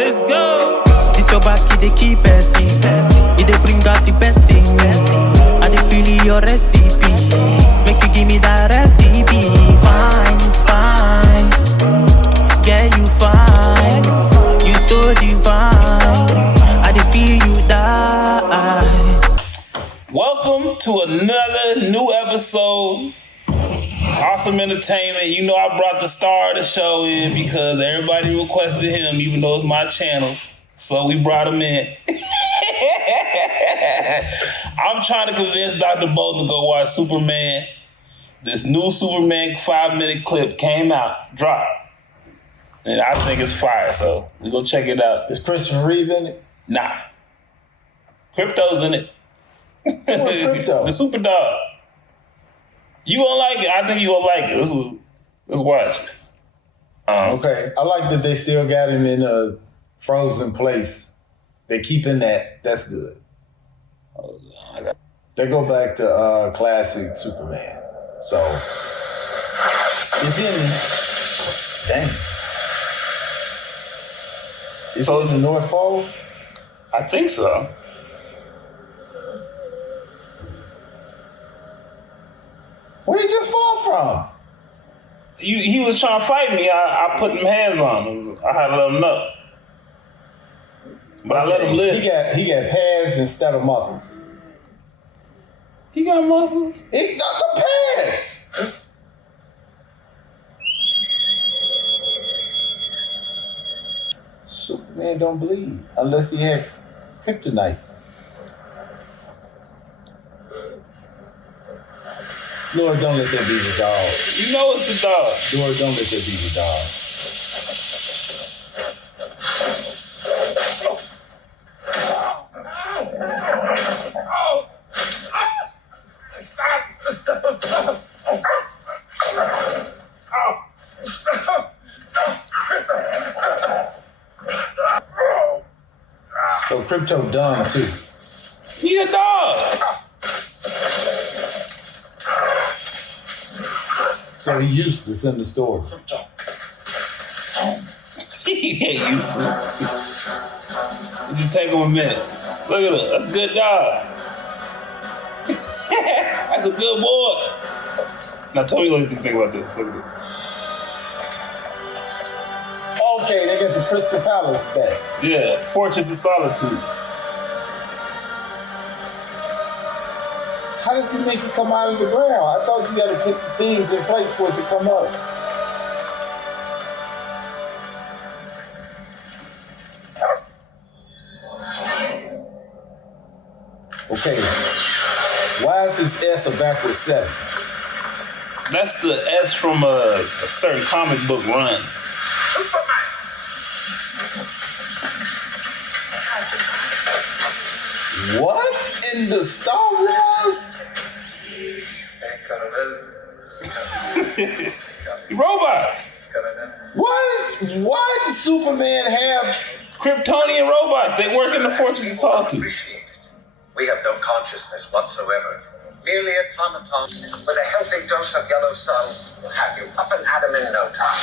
Let's go. This your back, it dey keep passing. It dey bring out the best in me. I dey feel your recipe. Make you give me that recipe. Fine, fine. Yeah, you fine. You so divine. I dey feel you die. Welcome to another new episode. Awesome Entertainment. You know I brought the star of the show in because everybody requested him, even though it's my channel. So we brought him in. I'm trying to convince Dr. Bolton to go watch Superman. This new Superman 5-minute clip came out, dropped. And I think it's fire, so we gonna check it out. Is Christopher Reeve in it? Nah. Crypto's in it. What's Crypto? The super dog. You gonna like it. I think you gonna like it. Let's watch. Okay. I like that they still got him in a frozen place. They keeping that. That's good. They go back to classic Superman. So it's in. Dang. Is it in the North Pole? I think so. Where'd he just fall from? He was trying to fight me. I put them hands on him. I had to let him know. But I let him live. He got pads instead of muscles. He got muscles? He got the pads. Superman don't bleed unless he had kryptonite. Lord, don't let that be the dog. You know it's the dog. Lord, don't let that be the dog. So Crypto done too. He's a dog. So he useless in the story. He ain't useless. It just take him a minute. Look at it. That's a good dog. That's a good boy. Now tell me what you think about this. Look at this. Okay, they got the Crystal Palace back. Yeah, Fortress of Solitude. How does he make it come out of the ground? I thought you got to put the things in place for it to come up. Okay, why is his S a backwards 7? That's the S from a certain comic book run. What in the Star Wars? Robots. Why does Superman have Kryptonian robots? They work in the Fortress of Solitude. We have no consciousness whatsoever. Merely automatons with a healthy dose of yellow sun will have you up and at 'em in no time.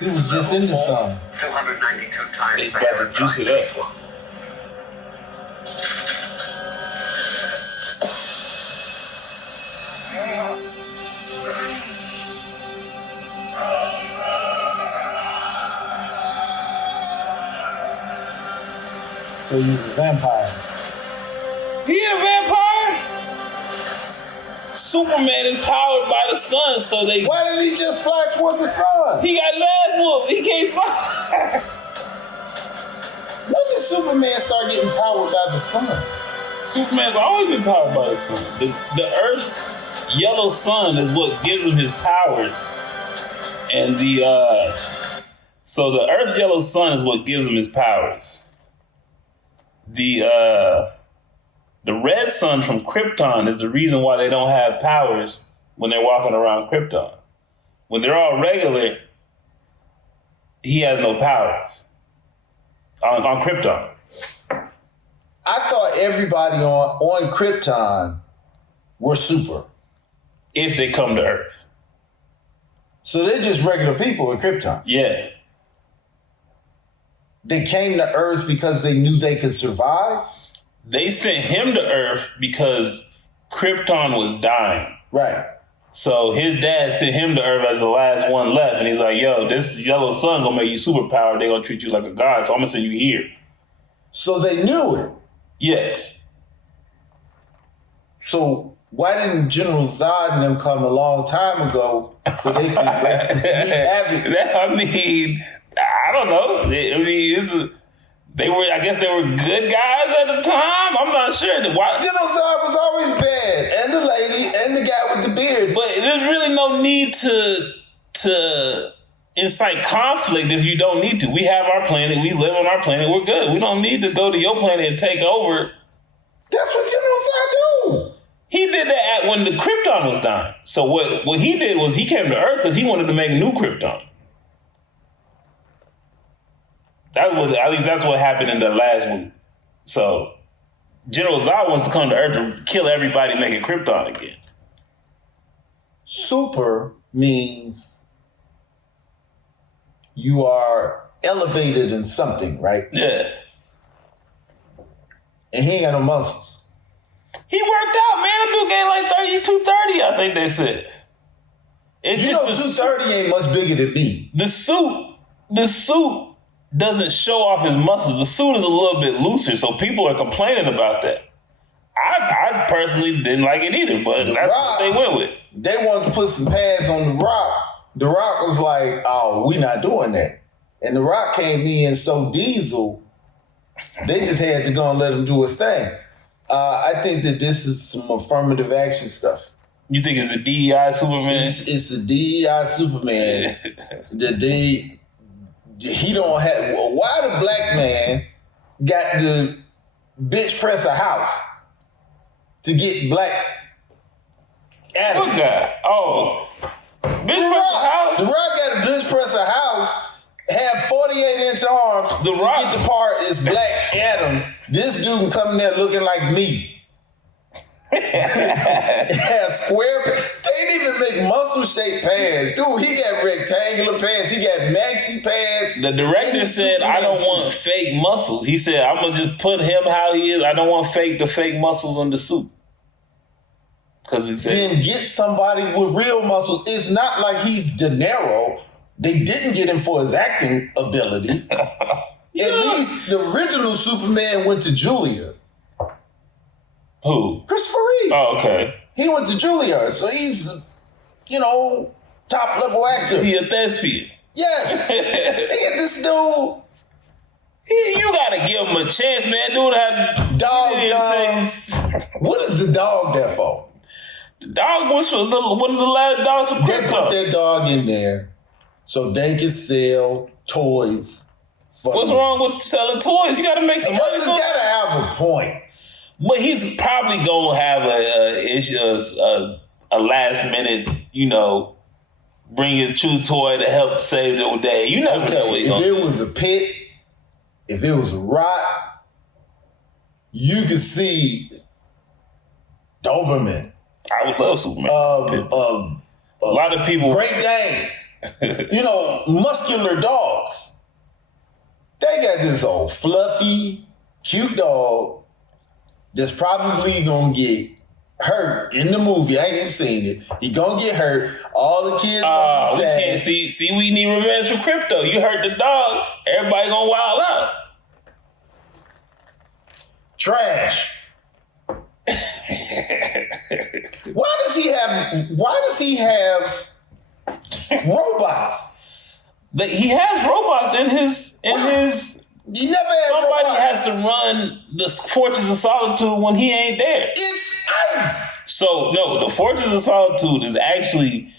He was just in the sun. 292 times. They got to juice it up. So he's a vampire. He a vampire? Superman is powered by the sun, so they... Why did he just fly towards the sun? He got last whoop. He can't fly. When did Superman start getting powered by the sun? Superman's always been powered by the sun. The Earth's yellow sun is what gives him his powers. And so the Earth's yellow sun is what gives him his powers. The red sun from Krypton is the reason why they don't have powers when they're walking around Krypton. When they're all regular, he has no powers on Krypton. I thought everybody on Krypton were super. If they come to Earth. So they're just regular people in Krypton. Yeah. They came to Earth because they knew they could survive? They sent him to Earth because Krypton was dying. Right. So his dad sent him to Earth as the last one left, and he's like, yo, this yellow sun gonna make you superpowered. They gonna treat you like a god, so I'm gonna send you here. So they knew it. Yes. So why didn't General Zod and them come a long time ago so they could wreak havoc? I mean, I don't know. I guess they were good guys at the time. I'm not sure. Why? General Zod was always bad, and the lady, and the guy with the beard. But there's really no need to incite conflict if you don't need to. We have our planet. We live on our planet. We're good. We don't need to go to your planet and take over. That's what General Zod do. He did that when the Krypton was dying. So what he did was he came to Earth because he wanted to make new Krypton. At least that's what happened in the last movie. So General Zod wants to come to Earth to kill everybody making Krypton again. Super means you are elevated in something, right? Yeah. And he ain't got no muscles. He worked out, man. That dude gained like 230, I think they said. It's you just know 230 ain't much bigger than me. The suit doesn't show off his muscles. The suit is a little bit looser, so people are complaining about that. I personally didn't like it either, but that's what they went with. They wanted to put some pads on The Rock. The Rock was like, oh, we not doing that. And The Rock came in so diesel, they just had to go and let him do his thing. I think that this is some affirmative action stuff. You think it's a DEI Superman? It's a DEI Superman. He don't have. Why the black man got to bitch press a house to get black Adam? What guy? Oh, bitch press a house. The Rock got to bitch press a house. Have 48-inch arms The to Rock get the part is Black Adam. This dude can come in there looking like me. Have square pants. They didn't even make muscle-shaped pants. Dude, he got rectangular pants. He got maxi pants. The director said, I don't want fake muscles. He said, I'm going to just put him how he is. I don't want the fake muscles on the suit. Because he said, then get somebody with real muscles. It's not like he's De Niro. They didn't get him for his acting ability. Yeah. At least the original Superman went to Juilliard. Who? Christopher Reeve. Oh, okay. He went to Juilliard, so he's, top level actor. He a thespian. Yes. Look at this dude. You gotta give him a chance, man. Dude had Dog. What is the dog there for? The dog was one of the last dogs from They put Krypton. that dog in there so they can sell toys. What's wrong with selling toys? You gotta make some money. Because it's gotta have a point. But he's probably gonna have a last minute, bring a chew toy to help save the day. You never know what he's gonna do. If it was a pit, if it was a rock, you could see Doberman. I would love Superman. A lot of people. Great Dane. Muscular dogs. They got this old fluffy, cute dog that's probably gonna get hurt in the movie. I ain't even seen it. He gonna get hurt. All the kids gonna be we sad. can't see. We need revenge for Crypto. You hurt the dog. Everybody gonna wild out. Trash. Why does he have robots? He has robots in his. He never had Somebody robots. has to run the Fortress of Solitude when he ain't there. It's ice. So no, the Fortress of Solitude is actually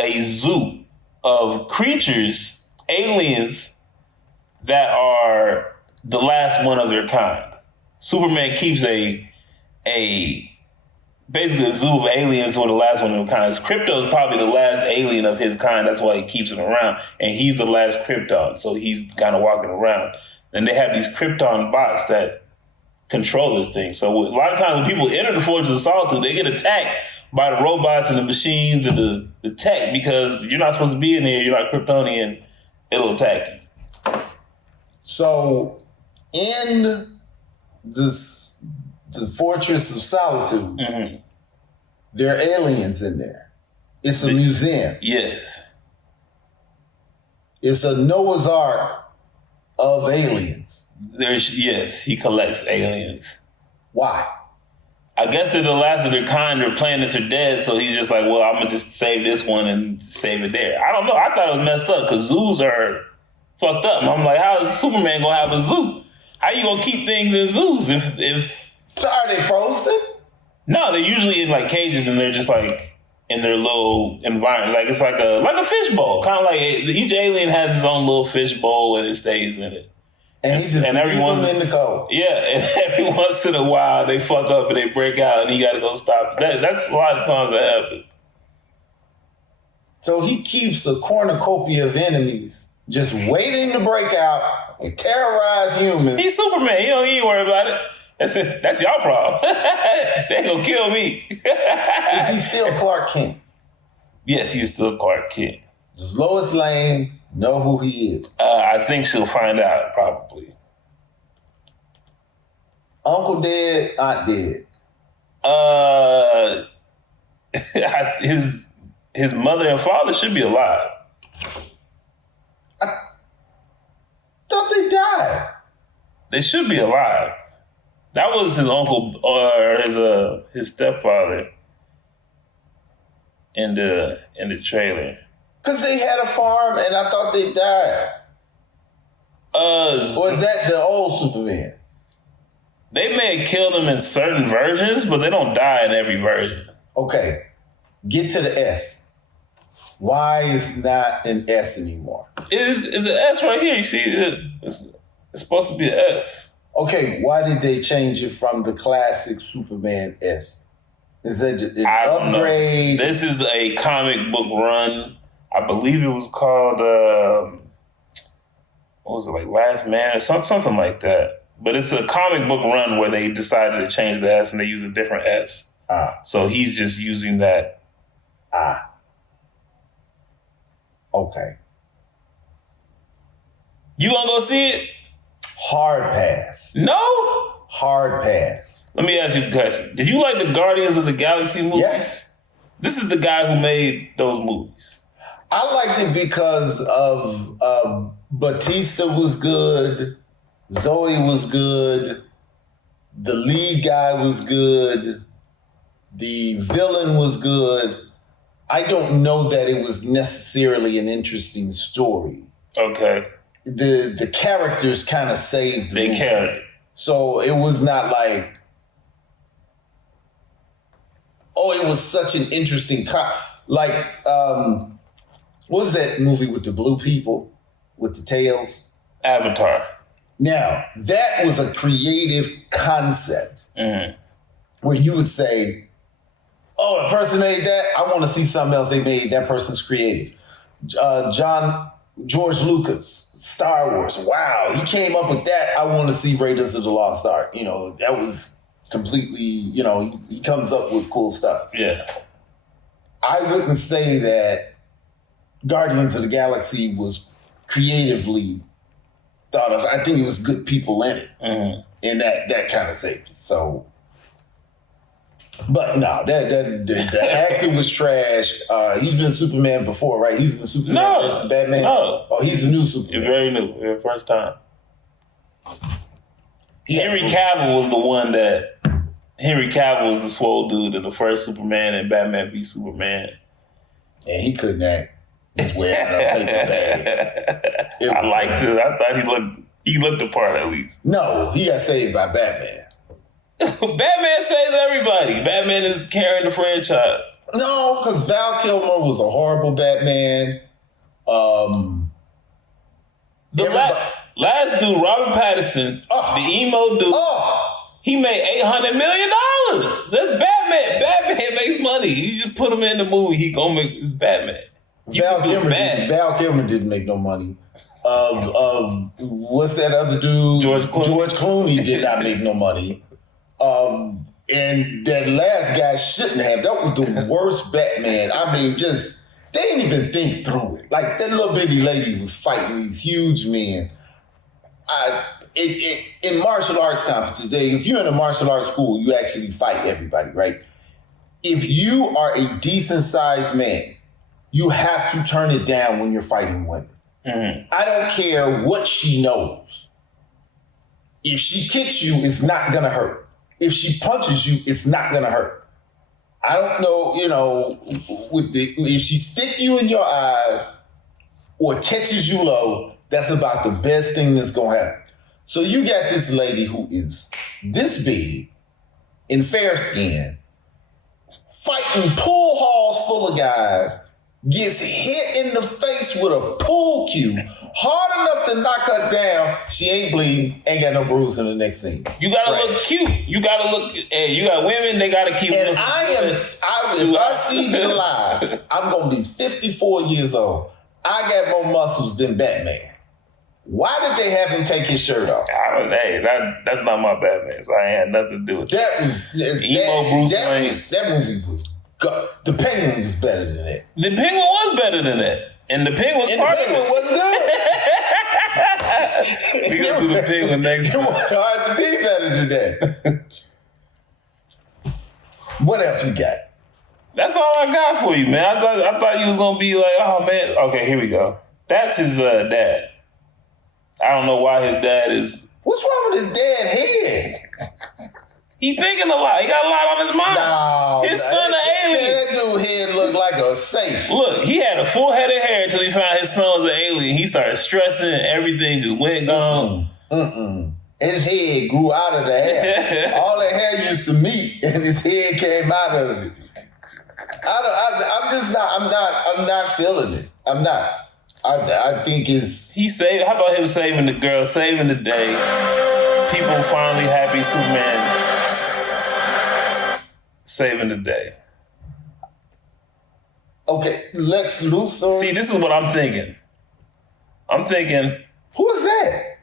a zoo of creatures, aliens that are the last one of their kind. Superman keeps basically a zoo of aliens who are the last one of their kind. Crypto is probably the last alien of his kind. That's why he keeps him around. And he's the last Krypton. So he's kind of walking around. And they have these Krypton bots that control this thing. So a lot of times when people enter the Fortress of Solitude, they get attacked by the robots and the machines and the tech because you're not supposed to be in here. You're not Kryptonian. It'll attack you. So, in the Fortress of Solitude, there are aliens in there. It's a museum. Yes. It's a Noah's Ark of aliens. Yes, he collects aliens. Why? I guess they're the last of their kind. Their planets are dead, so he's just like, well, I'm gonna just save this one and save it there. I don't know. I thought it was messed up because zoos are fucked up. And I'm like, how is Superman gonna have a zoo? How you gonna keep things in zoos if? So are they frozen? No, they're usually in like cages and they're just like in their little environment. Like it's like a fishbowl. Kind of like each alien has his own little fishbowl and it stays in it. And he just leaves them in the cold. Yeah, and every once in a while they fuck up and they break out and he got to go stop. That's a lot of times that happens. So he keeps a cornucopia of enemies just waiting to break out and terrorize humans. He's Superman. He ain't worry about it. That's y'all problem. They ain't gonna kill me. Is he still Clark Kent? Yes, he's still Clark Kent. Does Lois Lane know who he is? I think she'll find out, probably. Uncle dead, aunt dead. His mother and father should be alive. I thought they died. They should be alive. That was his uncle or his stepfather in the trailer. Because they had a farm and I thought they died. Or is that the old Superman? They may have killed him in certain versions, but they don't die in every version. Okay, get to the S. Why is not an S anymore? It's an S right here. You see, it's supposed to be an S. Okay, why did they change it from the classic Superman S? Is that just an upgrade? This is a comic book run. I believe it was called, what was it, like Last Man or something like that. But it's a comic book run where they decided to change the S and they use a different S. So he's just using that. Okay. You gonna go see it? Hard pass. No? Hard pass. Let me ask you a question. Did you like the Guardians of the Galaxy movies? Yes. This is the guy who made those movies. I liked it because of Batista was good, Zoe was good, the lead guy was good, the villain was good. I don't know that it was necessarily an interesting story. Okay. The characters kind of saved They me. carried it. So it was not like, oh, it was such an interesting what was that movie with the blue people with the tails? Avatar. Now, that was a creative concept where you would say, oh, the person made that. I want to see something else they made. That person's creative. George Lucas, Star Wars. Wow, he came up with that. I want to see Raiders of the Lost Ark. You know, that was completely, he comes up with cool stuff. Yeah. I wouldn't say that Guardians of the Galaxy was creatively thought of. I think it was good people in it. And that kind of saved it. So, but no, the actor was trash. He's been Superman before, right? He was in Superman versus Batman. No. Oh, he's a new Superman. Very new. First time. Henry Cavill was the one that... Henry Cavill was the swole dude in the first Superman and Batman v Superman. And he couldn't act his way out of paper bag. I liked it. I thought he looked the part at least. No, he got saved by Batman. Batman saves everybody. Batman is carrying the franchise. No, because Val Kilmer was a horrible Batman. Last dude, Robert Pattinson, the emo dude, he made $800 million. That's Batman. Batman makes money. You just put him in the movie, he gonna make it's Batman. Val Kilmer didn't make no money. What's that other dude? George Clooney. George Clooney did not make no money. And that last guy shouldn't have. That was the worst Batman. I mean, just, they didn't even think through it. Like, that little bitty lady was fighting these huge men. In martial arts competition, if you're in a martial arts school, you actually fight everybody, right? If you are a decent-sized man, you have to turn it down when you're fighting women. Mm-hmm. I don't care what she knows. If she kicks you, it's not going to hurt. If she punches you, it's not going to hurt. I don't know, if she stick you in your eyes or catches you low, that's about the best thing that's going to happen. So you got this lady who is this big, in fair skin, fighting pool halls full of guys, gets hit in the face with a pool cue, hard enough to knock her down. She ain't bleeding, ain't got no bruise in the next scene. You gotta look cute. You gotta look. Hey, you got women. They gotta keep. And if I see me alive, I'm gonna be 54 years old. I got more muscles than Batman. Why did they have him take his shirt off? That's not my Batman. So I ain't had nothing to do with that. Bruce Wayne. That movie was. The Penguin was better than that. The Penguin was better than that. And the Penguin was part of it. Wasn't good. We gonna do the Penguin next time. It was hard to be better than that. What else we got? That's all I got for you, man. I thought you was gonna be like, oh man. Okay, here we go. That's his dad. I don't know why his dad is. What's wrong with his dad's head? He thinking a lot. He got a lot on his mind. No, his son an alien. That dude's head looked like a safe. Look, he had a full head of hair until he found his son was an alien. He started stressing and everything just went gone. His head grew out of the hair. All the hair used to meet and his head came out of it. I'm not feeling it. I'm not. I think it's... How about him saving the girl, saving the day? People finally happy Superman saving the day. Okay, Lex Luthor. See, this is what I'm thinking. Who is that?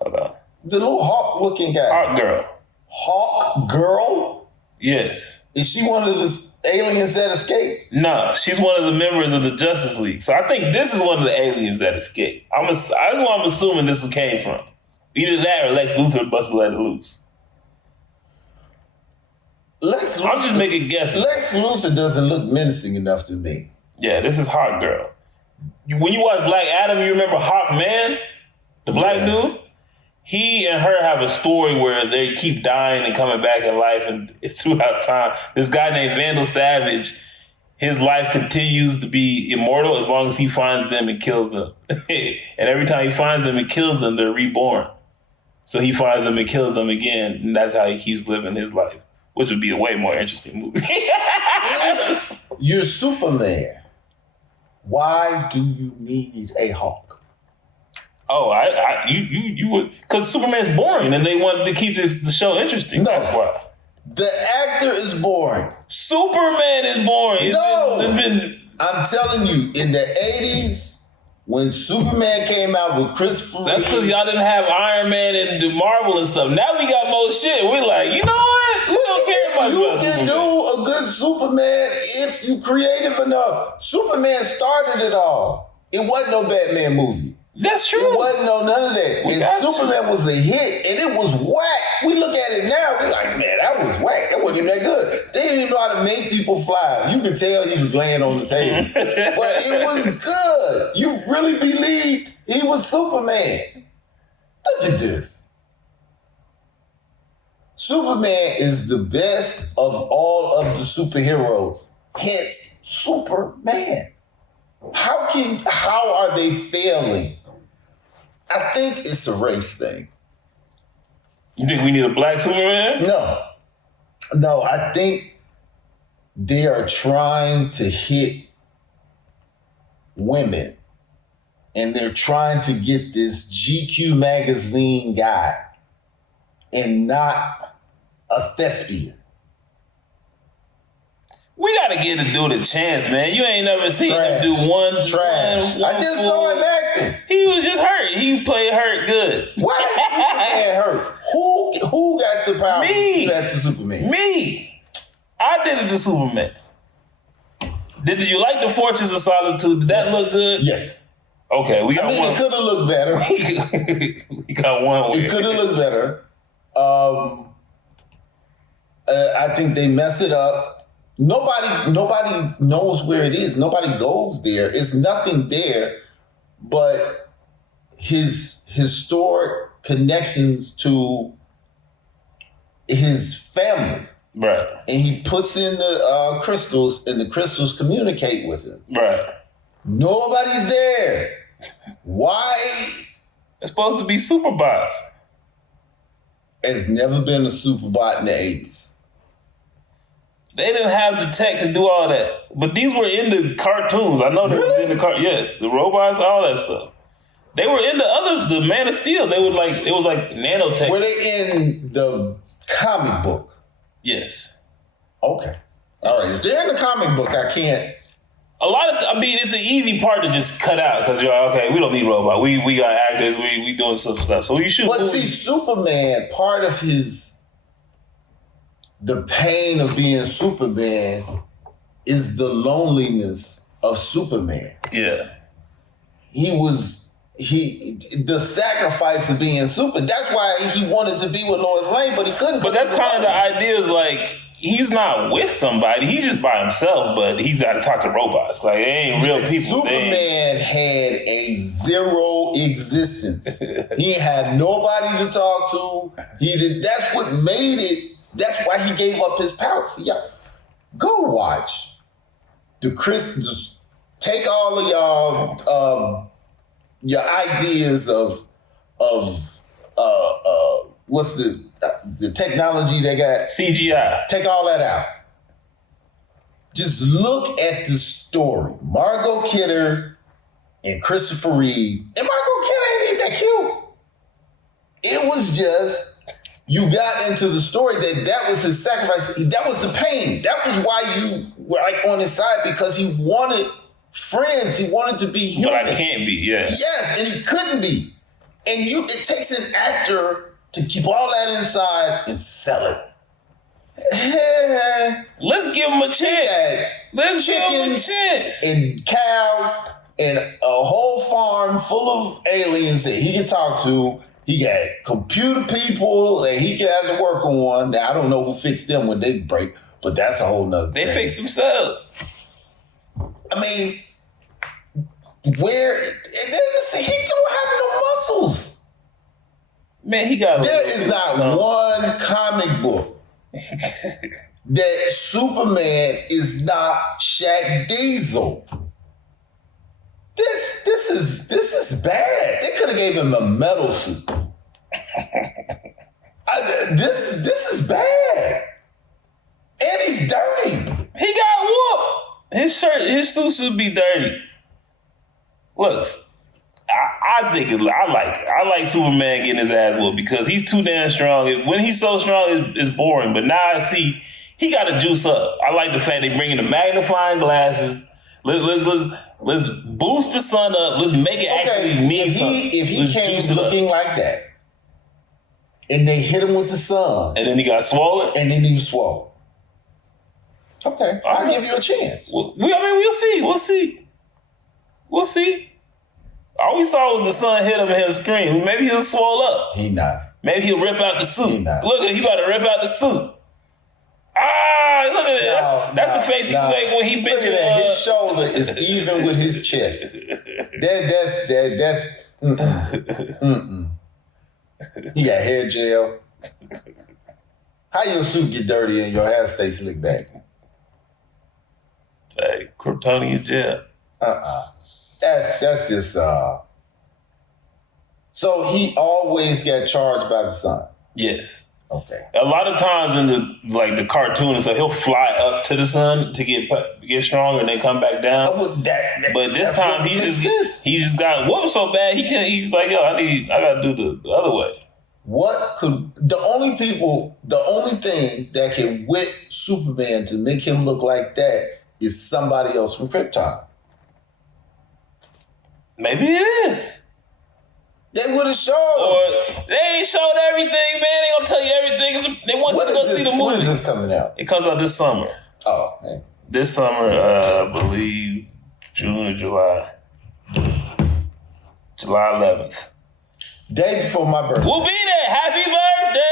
Hold on. The little Hawk-looking guy. Hawk girl. Hawk girl? Yes. Is she one of the aliens that escaped? No, she's one of the members of the Justice League. So I think this is one of the aliens that escaped. That's what I'm assuming this came from. Either that or Lex Luthor must let it loose. I'm just making guesses. Lex Luthor doesn't look menacing enough to me. Yeah, this is Hawk Girl. When you watch Black Adam, you remember Hawk Man? The black dude? He and her have a story where they keep dying and coming back in life, and throughout time, this guy named Vandal Savage, his life continues to be immortal as long as he finds them and kills them. And every time he finds them and kills them, they're reborn. So he finds them and kills them again, and that's how he keeps living his life, which would be a way more interesting movie. If you're Superman, why do you need a Hawk? Oh, you would, because Superman's boring, and they wanted to keep the show interesting. No. That's why. The actor is boring. Superman is boring. I'm telling you, in the 80s, when Superman came out with Christopher That's because y'all didn't have Iron Man and the Marvel and stuff. Now we got more shit. We're like, you know what? We don't care about you can do a good Superman if you creative enough. Superman started it all. It wasn't no Batman movie. That's true. It wasn't none of that. And Superman was a hit, and it was whack. We look at it now, we're like, man, that was whack. That wasn't even that good. They didn't even know how to make people fly. You could tell he was laying on the table. But it was good. You really believed he was Superman. Look at this. Superman is the best of all of the superheroes. Hence, Superman. How are they failing? I think it's a race thing. You think we need a black Superman? No, I think they are trying to hit women, and they're trying to get this GQ magazine guy and not a thespian. We gotta give the dude a chance, man. You ain't never seen him do one. Trash. I just saw him acting. He was just hurt. He played hurt good. Why is Superman hurt? Who got the power Me. you do that to Superman? Me. I did it to Superman. Did you like the Fortress of Solitude? Did that look good? Yes. Okay, we got one. It could have looked better. We got one. It could have looked better. I think they mess it up. Nobody knows where it is. Nobody goes there. It's nothing there but his historic connections to his family. Right. And he puts in the crystals, and the crystals communicate with him. Right. Nobody's there. Why? It's supposed to be Superbots. There's never been a Superbot in the 80s. They didn't have the tech to do all that. But these were in the cartoons. I know they were in the yes, the robots, all that stuff. They were in the Man of Steel. They were like, it was like nanotech. Were they in the comic book? Yes. Okay. All right. If they're in the comic book, I can't. It's an easy part to just cut out because you're like, okay, we don't need robots. We got actors. We doing some stuff. So you should. But see, Superman, part of the pain of being Superman is the loneliness of Superman. Yeah. The sacrifice of being Super. That's why he wanted to be with Lois Lane, but he couldn't. But that's kind of the idea is like, he's not with somebody. He's just by himself, but he's got to talk to robots. Like, they ain't real people. Superman had a zero existence. He had nobody to talk to. That's what made it. That's why he gave up his power. See, y'all, go watch just take all of y'all your ideas of what's the technology they got? CGI. Take all that out. Just look at the story. Margot Kidder and Christopher Reeve. And Margot Kidder ain't even that cute. It was just, you got into the story that was his sacrifice. That was the pain. That was why you were like on his side, because he wanted friends. He wanted to be human. But I can't be, yeah. Yes, and he couldn't be. And it takes an actor to keep all that inside and sell it. Let's give him a chance. Let's give him a chance. And cows and a whole farm full of aliens that he can talk to. He got computer people that he has to work on. Now, I don't know who fixed them when they break, but that's a whole nother thing. They fix themselves. I mean, and then listen, he don't have no muscles. Man, he got. There is not one comic book that Superman is not Shaq Diesel. This is bad. They could have gave him a metal suit. This is bad. And he's dirty. He got whooped. His suit should be dirty. Look, I think I like it. I like Superman getting his ass whooped because he's too damn strong. When he's so strong, it's boring. But now I see he got to juice up. I like the fact they bring in the magnifying glasses. Let's boost the sun up. Let's make it actually mean something. If he came looking like that, and they hit him with the sun, and then he got swollen, and then he was swollen. Okay, I'll right. give you a chance. We'll see. All we saw was the sun hit him in his screen. Maybe he'll swole up. He not. Maybe he'll rip out the suit. He not. Look, he about to rip out the suit. Look at it. That's the face he made when he bitching. Look at that. His shoulder is even with his chest. That's He got hair gel. How your suit get dirty and your hair stay slicked back? Hey, Kryptonian gel. That's just So he always got charged by the sun. Yes. Okay. A lot of times in the cartoon and stuff, he'll fly up to the sun to get stronger and then come back down. But this time he just got whooped so bad he's like, yo, I gotta do the other way. The only thing that can whip Superman to make him look like that is somebody else from Krypton. Maybe it is. They would have showed. Or they ain't showed everything, man. They gonna tell you everything. They want you to go see the movie. When is this coming out? It comes out this summer. Oh, man. This summer, I believe June or July. July 11th. Day before my birthday. We'll be there. Happy birthday!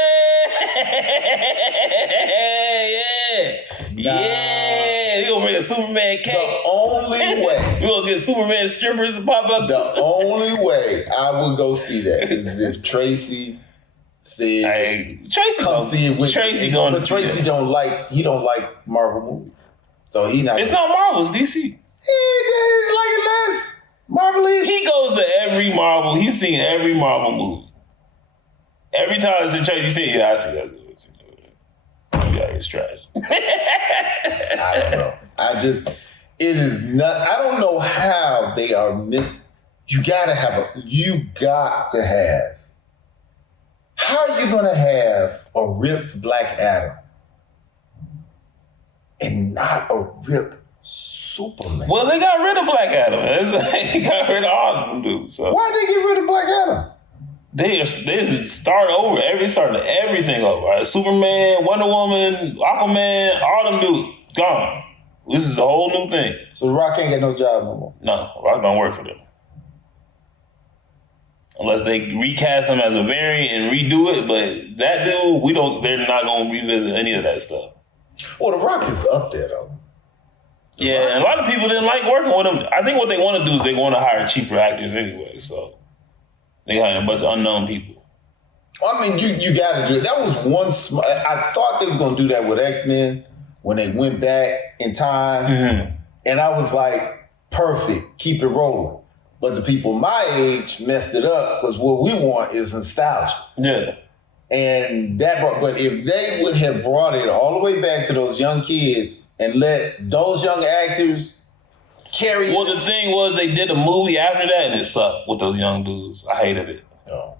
Yeah. Yeah. We gonna bring a Superman cake. The only way. We gonna get Superman strippers to pop up. The only way I would go see that is if Tracy said, Hey, Tracy come see it with Tracy me. going But to see Tracy that. don't like Marvel movies. So he not. It's not Marvel, it's DC. He didn't like it less. Marvel-ish. He goes to every Marvel. He's seen every Marvel movie. Every time it's a Tracy, you see, yeah, I see that. Yeah, it's trash. I don't know. It is not. I don't know how they are. You got to have. How are you going to have a ripped Black Adam and not a ripped Superman? Well, they got rid of Black Adam. They got rid of all of them dudes. So. Why'd they get rid of Black Adam? They start over. Started everything over. Right? Superman, Wonder Woman, Aquaman, all them dudes gone. This is a whole new thing. So The Rock ain't get no job no more. No, Rock don't work for them. Unless they recast him as a variant and redo it, but that dude, they're not gonna revisit any of that stuff. Well, The Rock is up there though. Yeah, and a lot of people didn't like working with him. I think what they want to do is they want to hire cheaper actors anyway, so they hired a bunch of unknown people. I mean, you got to do it. That was one. I thought they were going to do that with X-Men when they went back in time, and I was like, perfect, keep it rolling. But the people my age messed it up because what we want is nostalgia. Yeah. And but if they would have brought it all the way back to those young kids and let those young actors carry Well, the thing was they did a movie after that and it sucked with those young dudes. I hated it. Oh.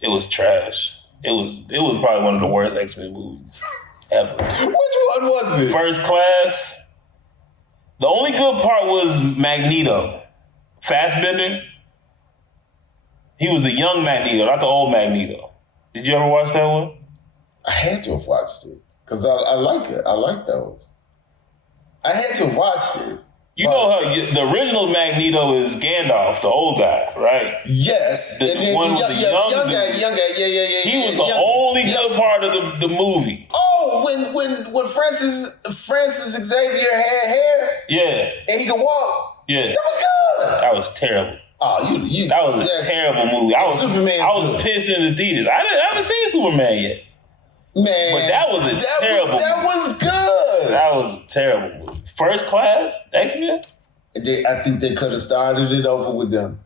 It was trash. It was probably one of the worst X-Men movies ever. Which one was it? First Class. The only good part was Magneto. Fassbender. He was the young Magneto, not the old Magneto. Did you ever watch that one? I had to have watched it because I like it. I like those. I had to have watched it. You know how the original Magneto is Gandalf, the old guy, right? Yes. The one with the young guy, yeah. He was the only good part of the movie. Oh, when Francis Xavier had hair, Yeah, and he could walk, yeah, that was good. that was terrible. Oh, you That was a terrible movie. I was pissed in the theaters. I haven't seen Superman yet. Man, But that was terrible. That was good. That was a terrible movie. First Class, X-Men. I think they could have started it over with them.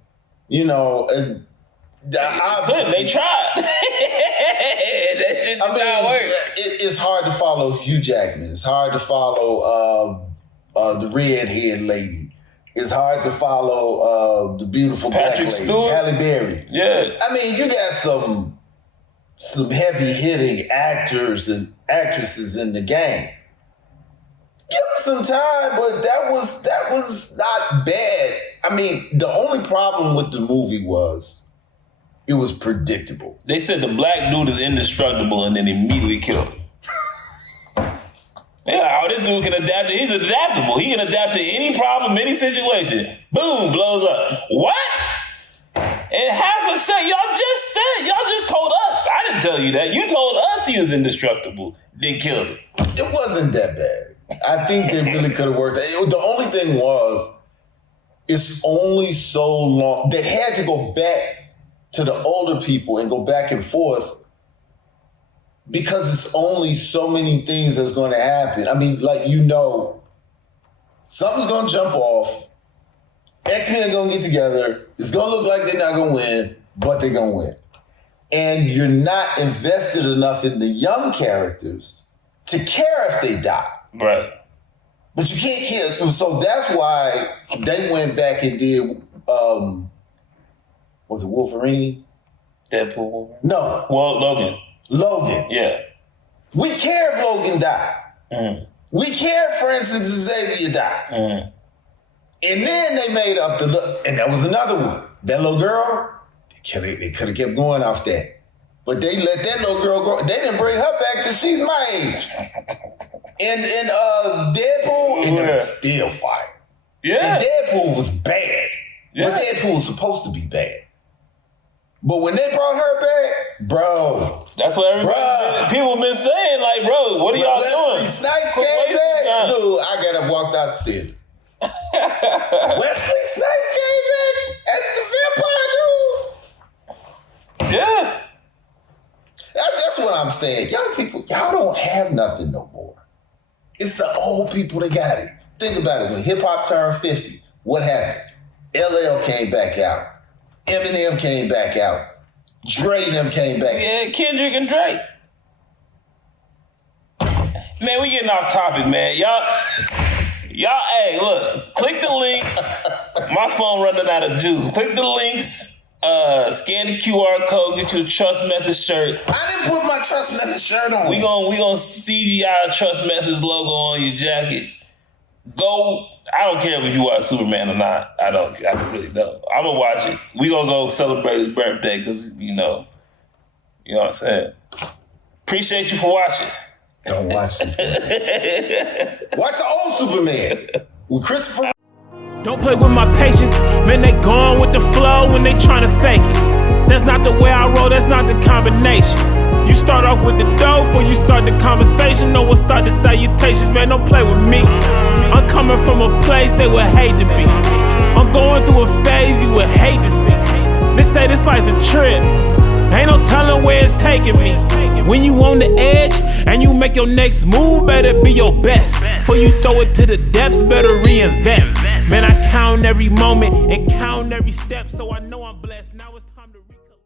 You know, They tried. That shit did not work. It's hard to follow Hugh Jackman. It's hard to follow the redhead lady. It's hard to follow the beautiful Patrick black lady, Stewart. Halle Berry. Yeah. I mean, you got some heavy hitting actors and actresses in the game. Give them some time, but that was not bad. I mean, the only problem with the movie was it was predictable. They said the black dude is indestructible and then immediately killed him. Yeah, this dude can adapt. He's adaptable. He can adapt to any problem, any situation. Boom, blows up. What? And half a second, y'all just told us. I didn't tell you that. You told us he was indestructible, then killed him. It wasn't that bad. I think they really could have worked. The only thing was, it's only so long. They had to go back to the older people and go back and forth because it's only so many things that's going to happen. I mean, something's going to jump off. X-Men are going to get together. It's going to look like they're not going to win, but they're going to win. And you're not invested enough in the young characters to care if they die. Right. But you can't kill. So that's why they went back and did, was it Wolverine? Deadpool. No. Well, Logan. Logan. Yeah. We care if Logan died. Mm. We care if Francis Xavier died. Mm. And then they made up and that was another one. That little girl, they could have kept going off that. But they let that little girl grow. They didn't bring her back till she's my age. And Deadpool, and it was still fire. Yeah. And Deadpool was bad. Yeah. But Deadpool was supposed to be bad. But when they brought her back, bro. That's what people been saying. Like, bro, what are y'all doing? Wesley Snipes came back. Dude, I got up, walked out the theater. Wesley Snipes came back as the vampire dude. Yeah. That's what I'm saying. Young people, y'all don't have nothing no more. It's the old people that got it. Think about it. When hip-hop turned 50, what happened? LL came back out. Eminem came back out. Dre and them came back. Yeah, Kendrick and Drake. Man, we getting off topic, man. Y'all, hey, look, click the links. My phone running out of juice. Click the links. Scan the QR code, get you a Trust Methods shirt. I didn't put my Trust Methods shirt on. We gonna CGI Trust Methods logo on your jacket. Go. I don't care if you watch Superman or not. I really don't. I'm gonna watch it. We gonna go celebrate his birthday because you know what I'm saying. Appreciate you for watching. Don't watch Superman. Watch the old Superman with Christopher. Don't play with my patience, man, they gone with the flow when they tryna fake it. That's not the way I roll, that's not the combination. You start off with the dough before you start the conversation. No one start the salutations, man, don't play with me. I'm coming from a place they would hate to be. I'm going through a phase you would hate to see. They say this life's a trip, ain't no telling where it's taking me. When you on the edge and you make your next move, better be your best. Before you throw it to the depths, better reinvest. Man, I count every moment and count every step, so I know I'm blessed. Now it's